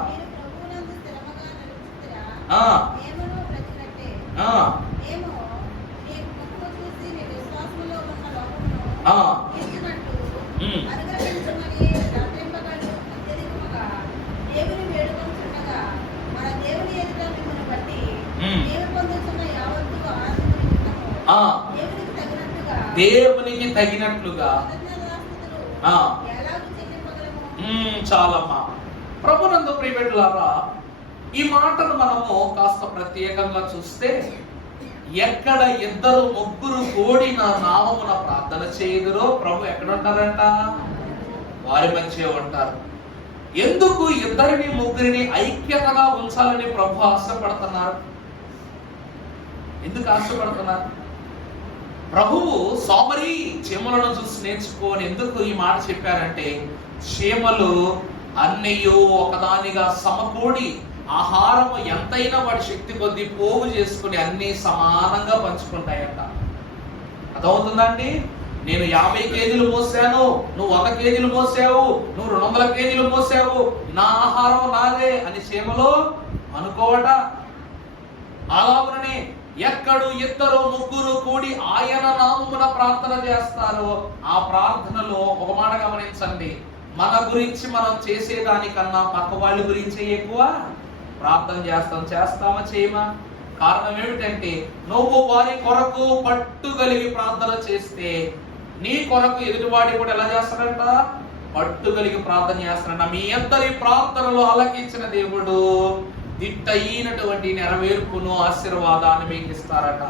దేవునికి తగినట్లుగా చాలమ్మా. ప్రభునందు ప్రియబిడ్డలారా, ఈ మాటను మనము కాస్త ప్రత్యేకంగా చూస్తే, ఎక్కడ 2-3 కూడి నా నామమున ప్రార్థన చేయుదురో ప్రభు ఎక్కడ ఉంటారంట? వారి మధ్య ఉంటారు. ఎందుకు 2-3 ఐక్యతగా ఉంచాలని ప్రభు ఆశపడుతున్నారు? ఎందుకు ఆశపడుతున్నారు? ప్రభువు సోమరి చీమలను చూసి నేర్చుకోని ఎందుకు ఈ మాట చెప్పారంటే, చీమలు అన్నయ్యో ఒకదానిగా సమకూడి ఆహారము ఎంతైనా వాడి శక్తి కొద్దీ పోగు చేసుకుని అన్ని సమానంగా పంచుకుంటాయంట. అర్థమవుతుందండి? నేను 50 కేజీలు మోసాను, నువ్వు 100 కేజీలు మోసావు, నువ్వు 200 కేజీలు మోసావు, నా ఆహారం నాదే అని సీమలో అనుకోవట. అలాగనే ఎక్కడు 2 3 కూడి ఆయన నామమున ప్రార్థన చేస్తారో ఆ ప్రార్థనలో ఒక మాట గమనించండి, మన గురించి మనం చేసేదానికన్నా పక్క వాళ్ళ గురించే ఎక్కువ ప్రార్థన చేస్తామా చేయమా? కారణం ఏమిటంటే నువ్వు వారి కొరకు పట్టుగలిగి ప్రార్థన చేస్తే నీ కొరకు ఎదుటివాడి కూడా ఎలా చేస్తాడంట? పట్టుగలిగి ప్రార్థన చేస్తాడంట. మీ అందరి ప్రార్థనలు ఆలకించిన దేవుడు దిట్టయినటువంటి నెరవేర్పును ఆశీర్వాదాన్ని మీకు ఇస్తారట.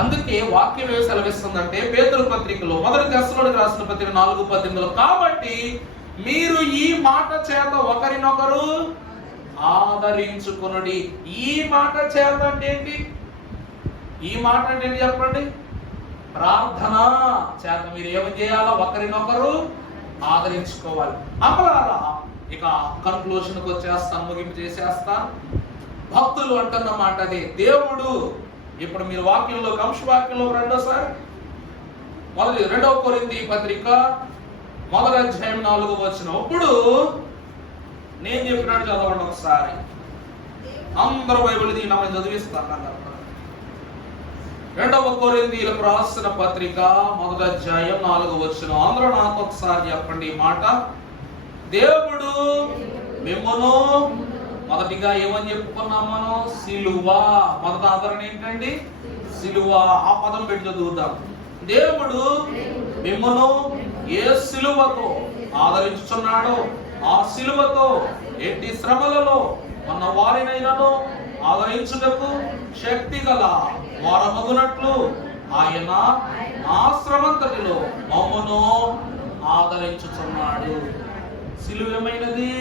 అందుకే వాక్యం ఏమి సెలవిస్తుందంటే పేతురు పత్రికలో 1 దశలోనికి రాసిన పత్రిక 4:18, కాబట్టి మీరు ఈ మాట చేత ఒకరినొకరు ఆదరించుకొనుడి. ఈ మాట చేత అంటే ఏంటి? ఈ మాట అంటే ఏంటి చెప్పండి? ప్రార్థన చేత మీరు ఏమి చేయాలో ఒకరినొకరు ఆదరించుకోవాలి. అమలారా ఇక కన్క్లూషన్కి వచ్చేస్తాను, ముగింపు చేసేస్తాను. భక్తులు అంటున్న మాట అదే. దేవుడు ఇప్పుడు మీరు వాక్యంలో కంశవాక్యంలో రెండోసారి 2 కొరింథీ పత్రిక 1వ అధ్యాయం 4వ వచనం. ఇప్పుడు నేను చెప్పినట్టు చదవండి ఒకసారి. అందరూ బైబిల్ దీని చదివిస్తాను. 2వ కొరింథీయులకు రాసిన పత్రిక 1వ అధ్యాయం 4వ వచనం. అందరూ నాకు ఒకసారి చెప్పండి ఈ మాట. దేవుడు మిమ్మును, మొదటిగా ఏమని చెప్పుకున్నాం మనం? సిలువ. మొదటి ఆదరణ ఏంటండి? సిలువ. ఆ పదం పెట్టి చదువుతాం. దేవుడు మిమ్మును ఏ సిలువతో ఆదరించుచున్నాడో ఆ సిలువతో ఎట్టి శ్రమలలో ఉన్న వారినైనాను ఆదరించుటకు శక్తి గల వారమగునట్లు ఆయన ఆ శ్రమంతటిలో మమ్మును ఆదరించుచున్నాడు. సిలువేమైనది?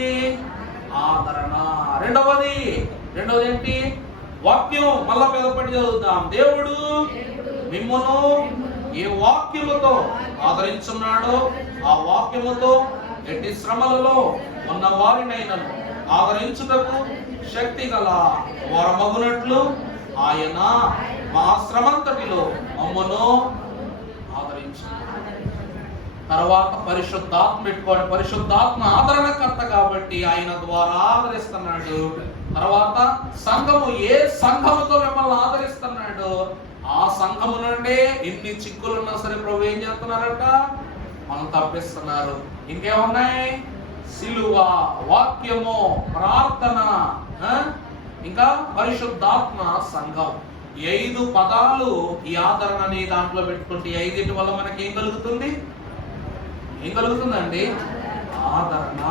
ఆదరణ. రెండవది ఏంటి? వాక్యం. మళ్ళా పెదపడి చదువుతాం. దేవుడు మిమ్మును ఏ వాక్యముతో ఆదరించున్నాడో ఆ వాక్యముతో ఎట్టి శ్రమలలో ఉన్న వారినైనను ఆదరించుటకు శక్తి గల వారమగునట్లు ఆయన మా శ్రమంతటిలో మమ్మను ఆదరించు. తర్వాత పరిశుద్ధాత్మ పెట్టుకోండి. పరిశుద్ధాత్మ ఆదరణకర్త కాబట్టి ఆయన ద్వారా ఆదరిస్తున్నాడు. తర్వాత సంఘము, ఏ సంఘముతో మిమ్మల్ని ఆదరిస్తున్నాడు ఆ సంఘము నుండి ఎన్ని చిక్కులున్నా సరే ప్రభు ఏం చేస్తున్నారట? మనం తప్పిస్తున్నారు. ఇంకేమున్నాయి? సిలువ, వాక్యము, ప్రార్థన, ఇంకా పరిశుద్ధాత్మ, సంఘం. 5 పదాలు ఈ ఆదరణ అనే దాంట్లో పెట్టుకుంటే 5 వల్ల మనకి ఏం కలుగుతుంది? ఏం కలుగుతుందండి? ఆదరణ.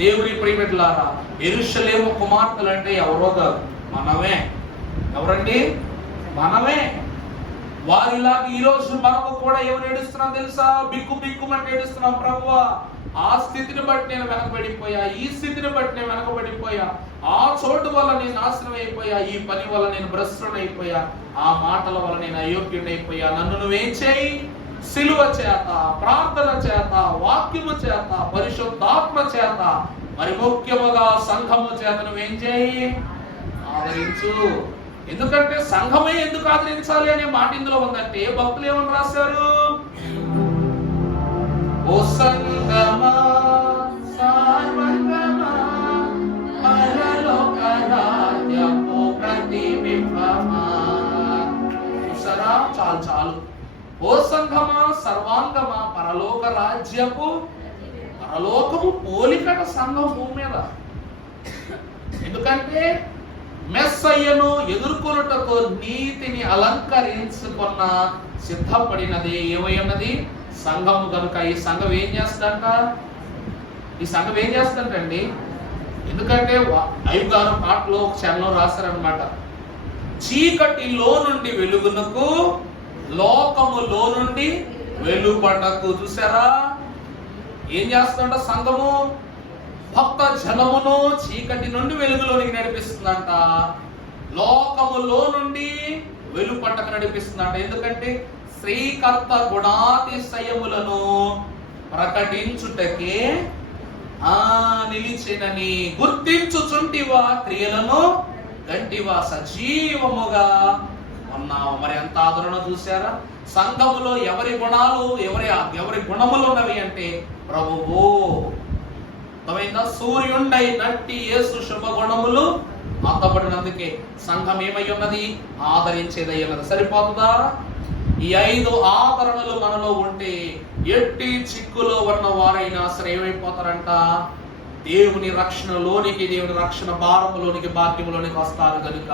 దేవుని ప్రియమిట్లారా, యెరూషలేము కుమార్తెలు అంటే ఎవరో కాదు, మనమే. ఎవరండి? మనమే. వారిలాగా ఈ రోజు మనము కూడా ఏమని ఏడుస్తున్నాం తెలుసా? బిక్కు బిక్కుమంటే ఏడుస్తున్నాం. ప్రభువా, ఆ స్థితిని బట్టి నేను వెనకబడిపోయా, ఈ స్థితిని బట్టి నేను వెనకబడిపోయా, ఆ చోటు వల్ల నేను నాశనం అయిపోయా, ఈ పని వల్ల నేను భ్రష్టుడైపోయా, ఆ మాటల వల్ల నేను అయోగ్యుడైపోయా. నన్ను నువ్వేం చేయి? సిలువ చేత, ప్రార్థన చేత, వాక్యము చేత, పరిశుద్ధాత్మ చేత, మరి ముఖ్యముగా సంఘము చేత నువ్వేం చేయి? ఆదరించు. ఎందుకంటే సంఘమే ఎందుకు ఆదరించాలి అనే మాట ఇందులో ఉందంటే భక్తులు ఏమని రాశారు? ఓ సంఘమా సర్వంగమా పరలోక రాజ్యపు ప్రతిబింబమా. చూసారా? చాలు. ఓ సంఘమా సర్వాంగమా పరలోక రాజ్యపు, పరలోకము పోలికట సంఘం భూమి మీద. ఎందుకంటే మెస్సయ్యను ఎదుర్కొనుటకు నీతిని అలంకరించుకున్న సిద్ధపడినది ఏమై ఉన్నది? సంఘము. కనుక ఈ సంఘం ఏం చేస్తుందంట? ఈ సంఘం ఏం చేస్తుందండి? ఎందుకంటే అయ్యగారు గారు పాటలో ఒక చరణం రాశారనమాట. చీకటిలో నుండి వెలుగునకు, లోకములో నుండి వెలుపడకు. చూసారా? ఏం చేస్తుందంట సంఘము? భక్త జనమును చీకటి నుండి వెలుగులోనికి నడిపిస్తుందంట, లోకములో నుండి వెలుపట్టకు నడిపిస్తుందంట. ఎందుకంటే శ్రీకర్త గుణాతిశయములను ప్రకటించుటకే నిలిచినని గుర్తించుచుంటివా, క్రియలను గంటివా, సజీవముగా ఉన్నాము. మరి ఎంత ఆదరణ చూసారా? సంఘములో ఎవరి గుణాలు, ఎవరి గుణములు ఉన్నవి అంటే ప్రభువు. అర్థమైందా? సూర్యుండై నట్టి యేసు శుభ గుణములు అత్తబడినందుకే సంఘం ఏమై ఉన్నది? ఆదరించేదై ఉన్నది. సరిపోతుందా? ఈ 5 ఆదరణలు మనలో ఉంటే ఎట్టి చిక్కులో ఉన్న వారైనా సరే ఏమైపోతారంట? దేవుని రక్షణలోనికి, దేవుని రక్షణ భారములోనికి, భాగ్యములోనికి వస్తారు. కనుక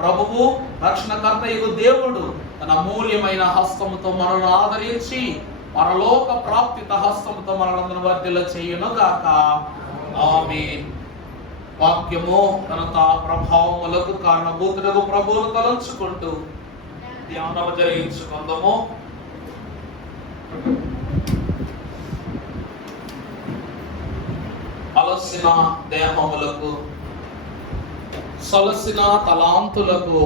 ప్రభువు రక్షణకర్త దేవుడు తన మూల్యమైన హస్తముతో మనల్ని ఆదరించి పరలోక ప్రాప్తిత హస్తముతో మనల్ని వర్ధిల్ల చేయును గాక. ఆమేన్. వాక్యము ఘనత ప్రభావములకు కారణభూతులకు ప్రభువును తలంచుకుంటూ ధ్యానము జరిగించుకుందాము. అలసిన దేహములకు, సొలసిన తలాంతులకు